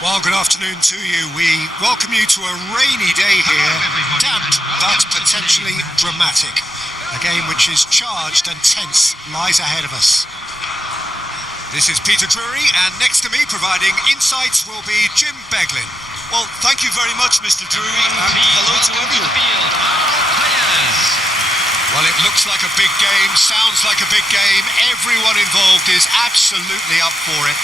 Well, good afternoon to you. We welcome you to a rainy day here, damp but potentially dramatic. A game which is charged and tense lies ahead of us. This is Peter Drury, and next to me providing insights will be Jim Beglin. Well, thank you very much, Mr. Drury, and hello to everyone. Well, it looks like a big game, sounds like a big game. Everyone involved is absolutely up for it.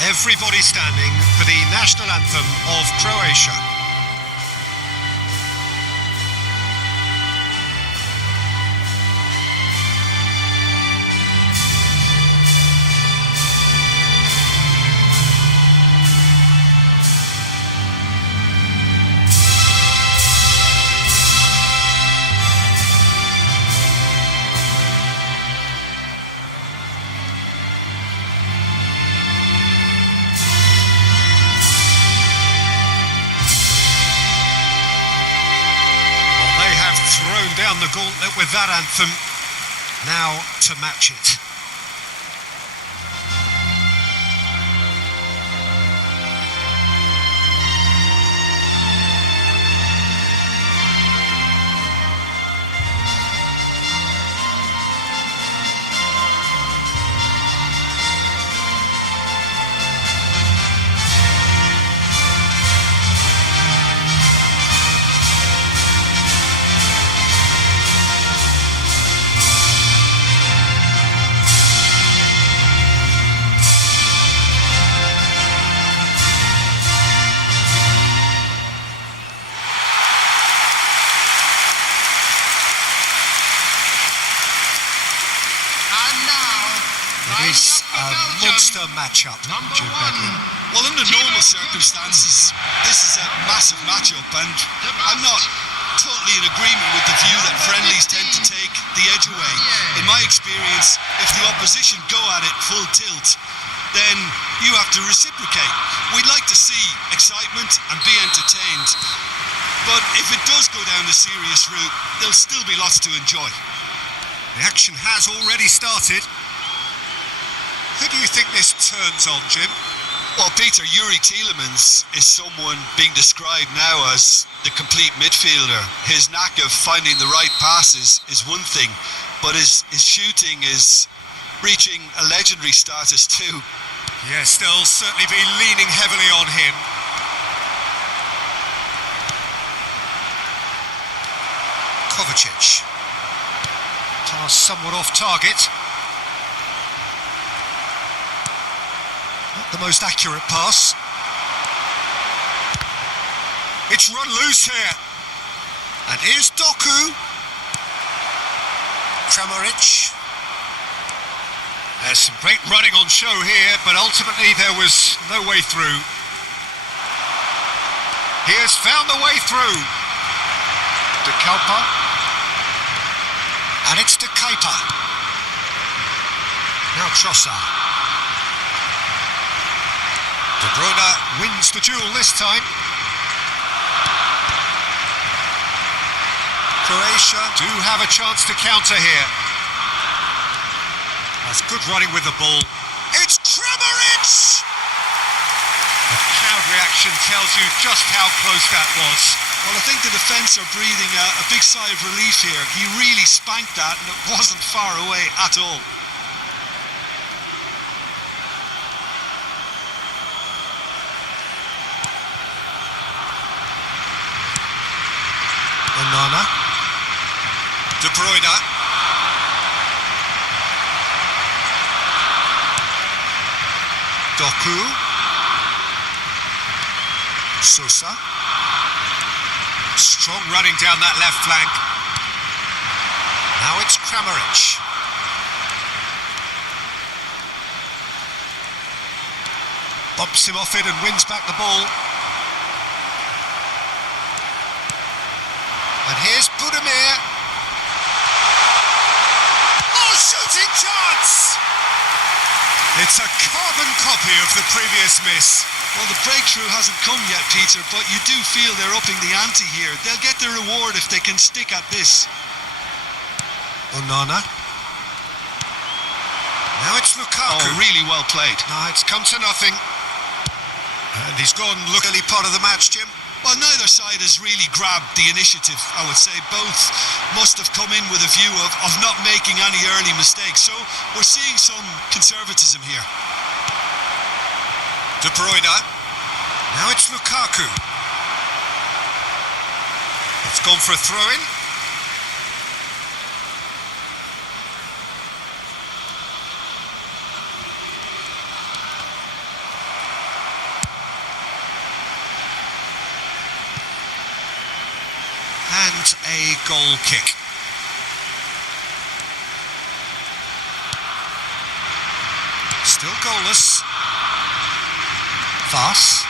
Everybody standing for the national anthem of Croatia. Thrown down the gauntlet with that anthem, now to match it. It is a monster matchup, Jim Beglin. Well, under normal circumstances, this is a massive matchup, and I'm not totally in agreement with the view that friendlies tend to take the edge away. In my experience, if the opposition go at it full tilt, then you have to reciprocate. We'd like to see excitement and be entertained, but if it does go down the serious route, there'll still be lots to enjoy. The action has already started. Who do you think this turns on, Jim? Well, Peter, Yuri Tielemans is someone being described now as the complete midfielder. His knack of finding the right passes is one thing, but his shooting is reaching a legendary status too. Yes, they'll certainly be leaning heavily on him. Kovacic. Pass somewhat off target. Not the most accurate pass. It's run loose here. And here's Doku. Kramaric. There's some great running on show here, but ultimately there was no way through. He has found the way through. De Kalpa. And it's De Kuiper. Now Trossard. De Bruyne wins the duel this time. Croatia do have a chance to counter here. That's good running with the ball. It's Kramaric! The crowd reaction tells you just how close that was. Well, I think the defence are breathing a big sigh of relief here. He really spanked that, and it wasn't far away at all. Onana. De Bruyne. Doku. Sosa. Strong running down that left flank. Now it's Kramaric. Bumps him off it and wins back the ball. And here's Budimir. Oh, shooting chance! It's a carbon copy of the previous miss. Well, the breakthrough hasn't come yet, Peter, but you do feel they're upping the ante here. They'll get their reward if they can stick at this. Onana. Lukaku. Oh, really well played. No, it's come to nothing. And he's gone early part of the match, Jim. Well, neither side has really grabbed the initiative, I would say. Both must have come in with a view of not making any early mistakes. So we're seeing some conservatism here. De Bruyne. Now it's Lukaku. It's gone for a throw-in. And a goal kick. Still goalless. Fast.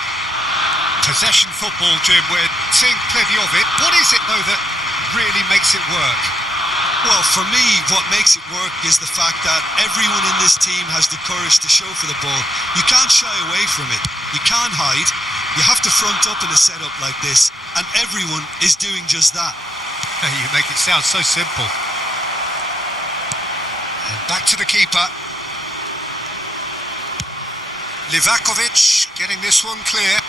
Possession football, Jim. We're seeing plenty of it. What is it, though, that really makes it work? Well, for me, what makes it work is the fact that everyone in this team has the courage to show for the ball. You can't shy away from it. You can't hide. You have to front up in a setup like this, and everyone is doing just that. You make it sound so simple. And back to the keeper. Livakovic getting this one clear.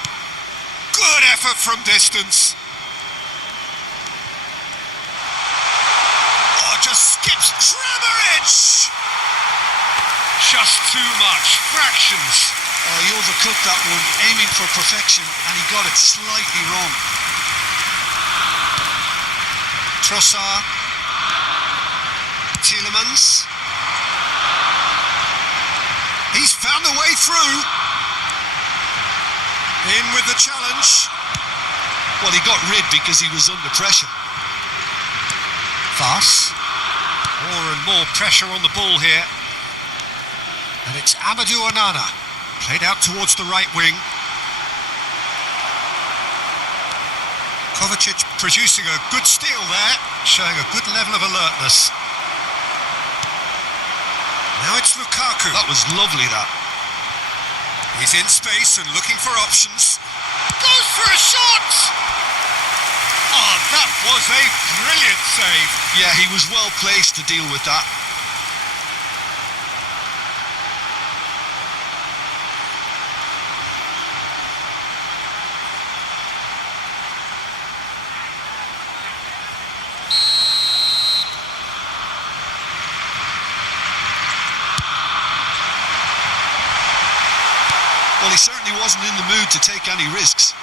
Good effort from distance. Oh, just skips Kramaric. Just too much. Fractions. Oh, he overcooked that one, aiming for perfection, and he got it slightly wrong. Trossard. Tielemans. He's found a way through. In with the challenge. Well, he got rid because he was under pressure. Fast. More and more pressure on the ball here. And it's Amadou Onana. Played out towards the right wing. Kovacic producing a good steal there, showing a good level of alertness. Now it's Lukaku. That was lovely, that. He's in space and looking for options. Goes for a shot! Oh, that was a brilliant save. Yeah, he was well placed to deal with that. Well, he certainly wasn't in the mood to take any risks.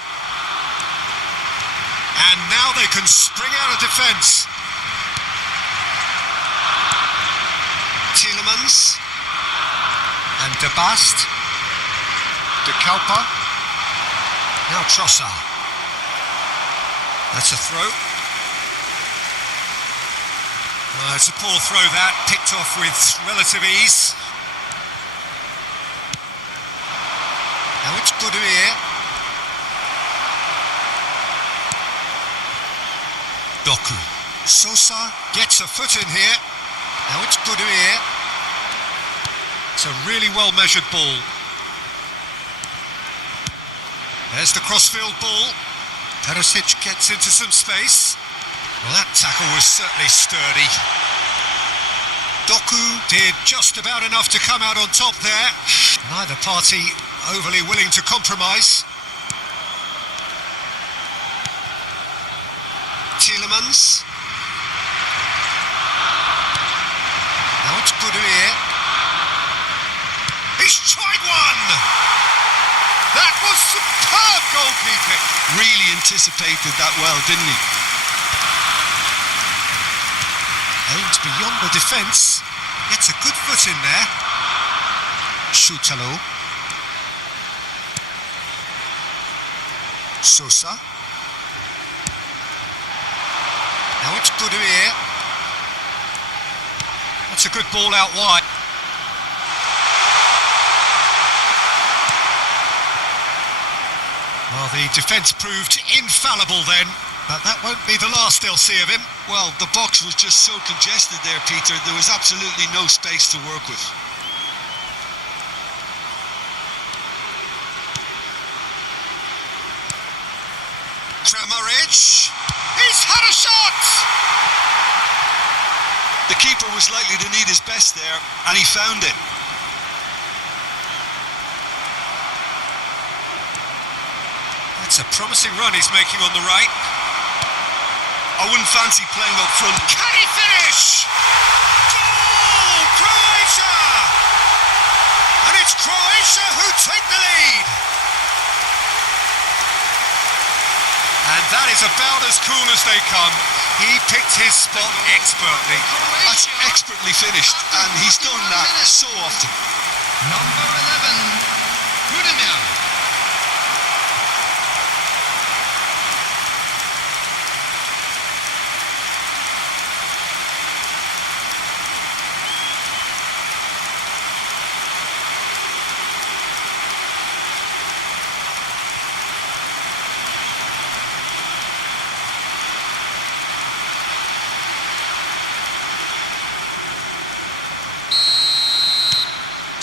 And now they can spring out of defence. Tielemans. And De Bast. De Kalpa. Now Trossard. That's a throw. It's a poor throw that, picked off with relative ease. Now it's Boudier. Doku. Sosa gets a foot in here. Now it's Boudier. It's a really well measured ball. There's the crossfield ball. Perisic gets into some space. Well, that tackle was certainly sturdy. Doku did just about enough to come out on top there. Neither party overly willing to compromise. Tielemans. Now it's Boudier. He's tried one! That was superb goalkeeping. Really anticipated that well, didn't he? Aims beyond the defence. Gets a good foot in there. Choutalo. Sosa. Now it's Boudier. That's a good ball out wide. Well, the defence proved infallible then, but that won't be the last they'll see of him. Well, the box was just so congested there, Peter. There was absolutely no space to work with. Kramaric. He's had a shot! The keeper was likely to need his best there, and he found it. It's a promising run he's making on the right. I wouldn't fancy playing up front. Can he finish? Goal! Croatia! And it's Croatia who take the lead. And that is about as cool as they come. He picked his spot expertly. That's expertly finished, and he's done that so often. Number 11, Rudimir.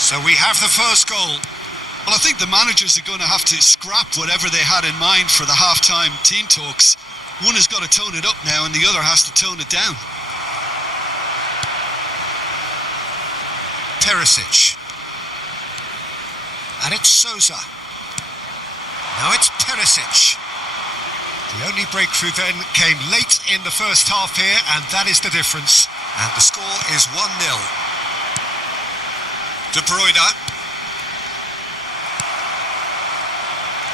So we have the first goal. Well, I think the managers are going to have to scrap whatever they had in mind for the half-time team talks. One has got to tone it up now, and the other has to tone it down. Perisic. And it's Souza. Now it's Perisic. The only breakthrough then came late in the first half here, and that is the difference. And the score is 1-0. De Bruyne.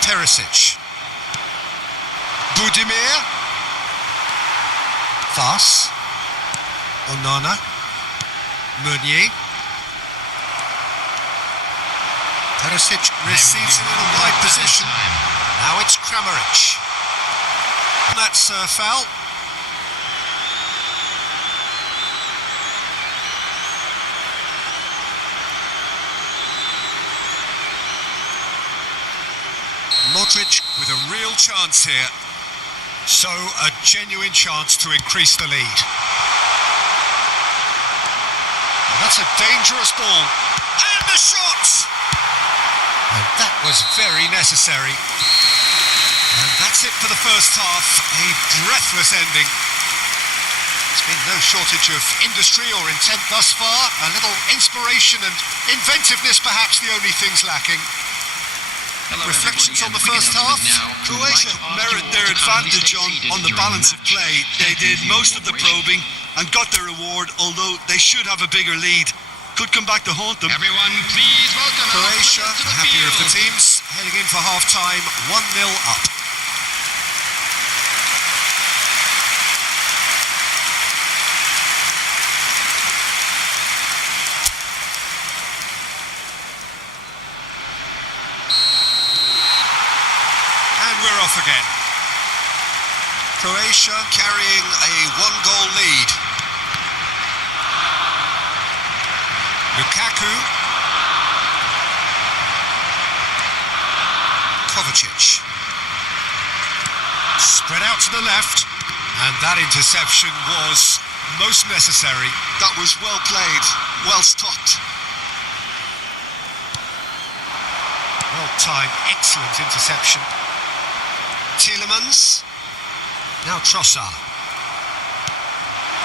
Perisic. Budimir. Fas. Onana. Meunier. Perisic receives it in a wide position. Now it's Kramaric. That's a foul. Modric with a real chance here. So a genuine chance to increase the lead. And that's a dangerous ball. And the shot! And that was very necessary. And that's it for the first half. A breathless ending. There's been no shortage of industry or intent thus far. A little inspiration and inventiveness perhaps the only things lacking. Reflections on the first half. Croatia merit their advantage on the balance of play. They did most of the probing and got their reward, although they should have a bigger lead. Could come back to haunt them. Everyone, please welcome Croatia, to the happier of the field. teams, heading in for half-time, 1-0 up. We're off again. Croatia carrying a one-goal lead. Lukaku. Kovacic. Spread out to the left, and that interception was most necessary. That was well played, well stopped. Well-timed, excellent interception. Tielemans. Now Trossard.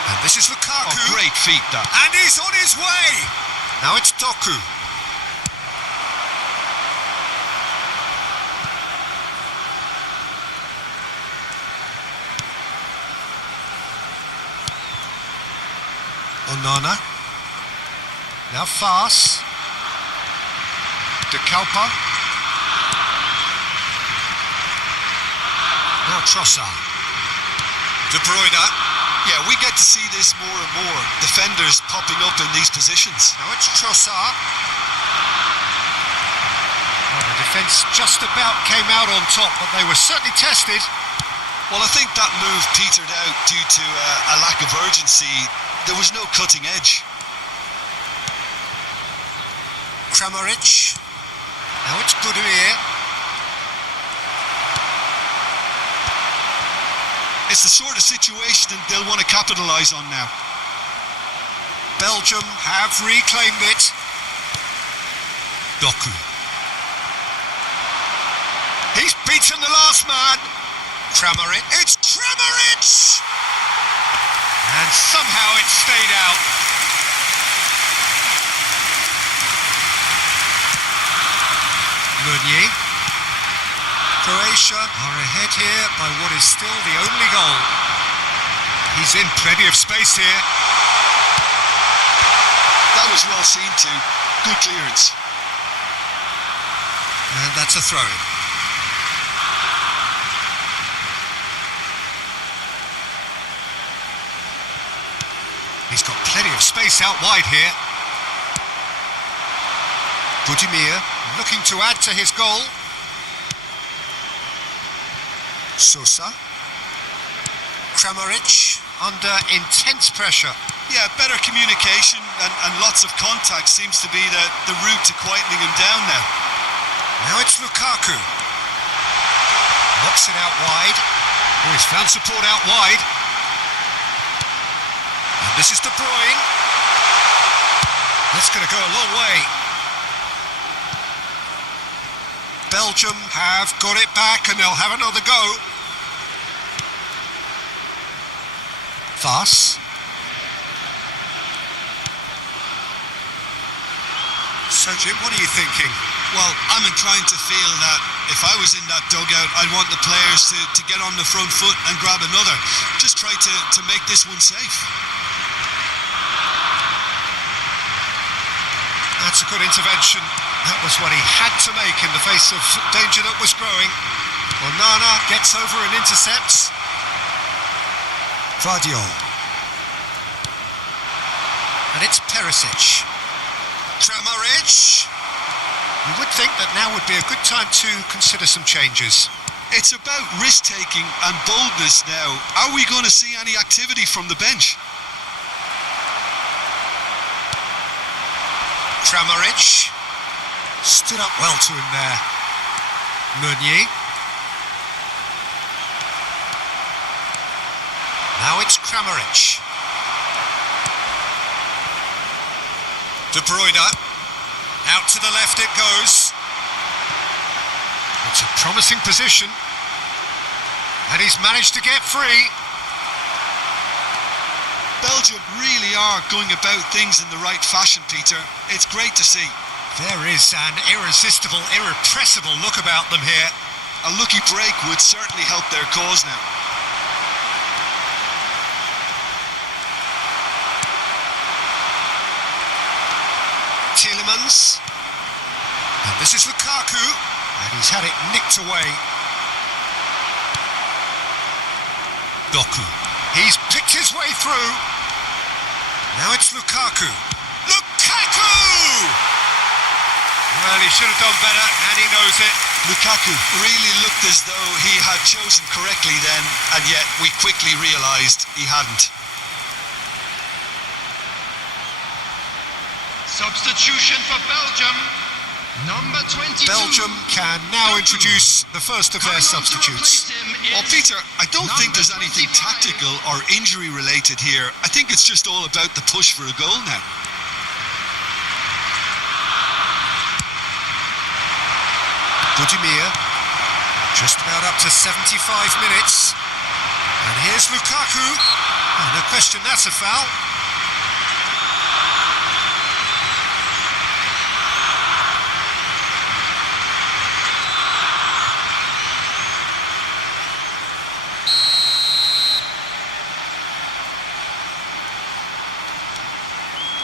And this is Lukaku. Oh, great feat, that. And he's on his way. Now it's Doku. Onana. Now Fas. De Kalpa. Now Trossard. De Bruyne. Yeah, we get to see this more and more. Defenders popping up in these positions. Now it's Trossard. Well, the defence just about came out on top, but they were certainly tested. Well, I think that move petered out due to a lack of urgency. There was no cutting edge. Kramaric. Now it's Budimir. It's the sort of situation they'll want to capitalise on now. Belgium have reclaimed it. Doku. He's beaten the last man. Kramaric. It's Kramaric! And somehow it stayed out. Meunier. Croatia are ahead here by what is still the only goal. He's in plenty of space here. That was well seen too. Good clearance. And that's a throw-in. He's got plenty of space out wide here. Budimir looking to add to his goal. Sosa. Kramaric under intense pressure. Yeah, better communication and lots of contact seems to be the route to quietening him down now. Now it's Lukaku. Knocks it out wide. Oh, he's found support out wide. And this is De Bruyne. That's going to go a long way. Belgium have got it back and they'll have another go. Thus. So Jim, what are you thinking? Well, I'm inclined to feel that if I was in that dugout, I'd want the players to get on the front foot and grab another. Just try to make this one safe. That's a good intervention. That was what he had to make in the face of danger that was growing. Onana gets over and intercepts. Gvardiol. And it's Perisic. Kramaric. You would think that now would be a good time to consider some changes. It's about risk-taking and boldness now. Are we going to see any activity from the bench? Kramaric. Stood up well to him there. Meunier. Now it's Kramaric. De Bruyne. Out to the left it goes. It's a promising position. And he's managed to get free. Belgium really are going about things in the right fashion, Peter. It's great to see. There is an irresistible, irrepressible look about them here. A lucky break would certainly help their cause now. Tielemans. And this is Lukaku. And he's had it nicked away. Doku. He's picked his way through. Now it's Lukaku. Lukaku! Well, he should have done better, and he knows it. Lukaku really looked as though he had chosen correctly then, and yet we quickly realised he hadn't. Substitution for Belgium. Number 22. Belgium can now introduce the first of their substitutes. Well, Peter, I don't think there's anything tactical or injury related here. I think it's just all about the push for a goal now. Budimir, just about up to 75 minutes. And here's Lukaku. Oh, no question, that's a foul.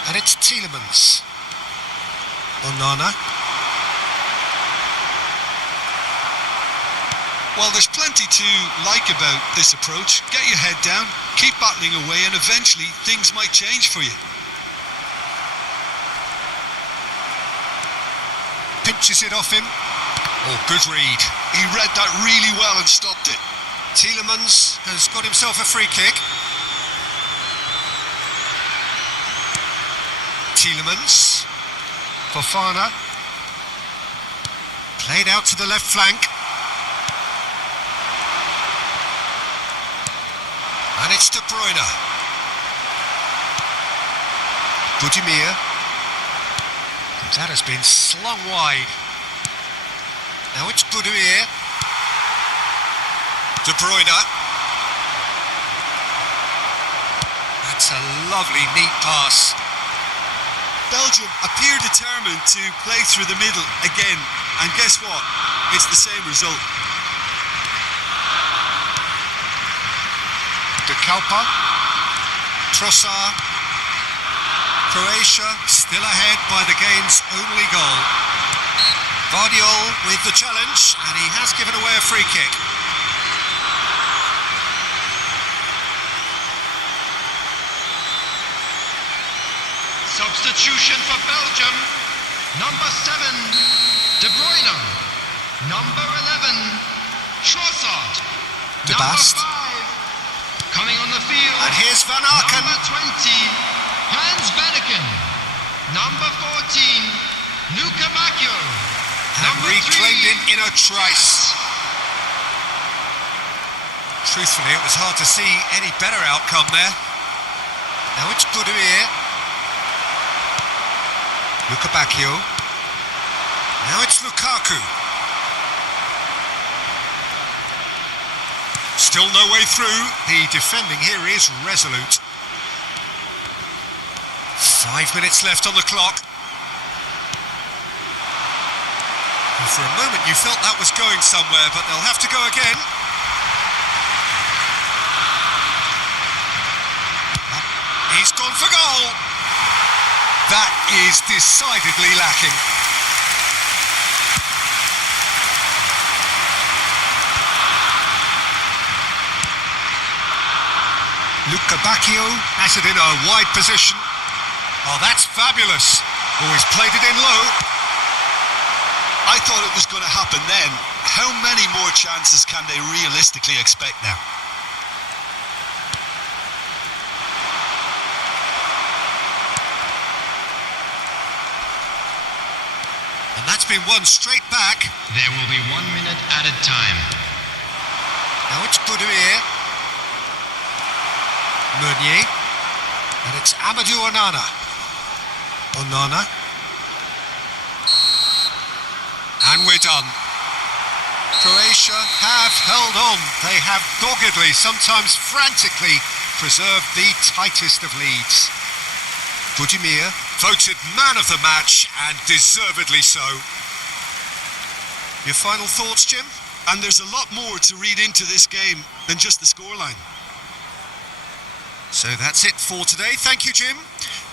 And it's Tielemans. Onana. Well, there's plenty to like about this approach. Get your head down, keep battling away, and eventually things might change for you. Pinches it off him. Oh, good read. He read that really well and stopped it. Tielemans has got himself a free kick. Tielemans. Fofana. Played out to the left flank. And it's De Bruyne. Budimir. That has been slung wide. Now it's Budimir. De Bruyne. That's a lovely, neat pass. Belgium appear determined to play through the middle again. And guess what? It's the same result. Kaupa. Trossard. Croatia still ahead by the game's only goal. Gvardiol with the challenge, and he has given away a free kick. Substitution for Belgium. Number 7, De Bruyne. Number 11, Trossard. De Number Bast. 5, coming on the field. And here's Van Aken. Number 20, Hans Vanaken. Number 14, Luka Bacchio. And Number reclaimed 3, it in a trice. Truthfully, it was hard to see any better outcome there. Now it's Budimir. Luka Bacchio. Now it's Lukaku. Still no way through. The defending here is resolute. 5 minutes left on the clock. And for a moment you felt that was going somewhere, but they'll have to go again. He's gone for goal. That is decidedly lacking. Luka Bacchio has it in a wide position. Oh, that's fabulous. Oh, he's played it in low. I thought it was going to happen then. How many more chances can they realistically expect now? And that's been won straight back. There will be 1 minute added time. Now it's Budimir. Meunier. And it's Amadou Onana. Onana. And we're done. Croatia have held on. They have doggedly, sometimes frantically, preserved the tightest of leads. Budimir voted man of the match, and deservedly so. Your final thoughts, Jim? And there's a lot more to read into this game than just the scoreline. So that's it for today. Thank you, Jim,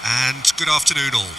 and good afternoon all.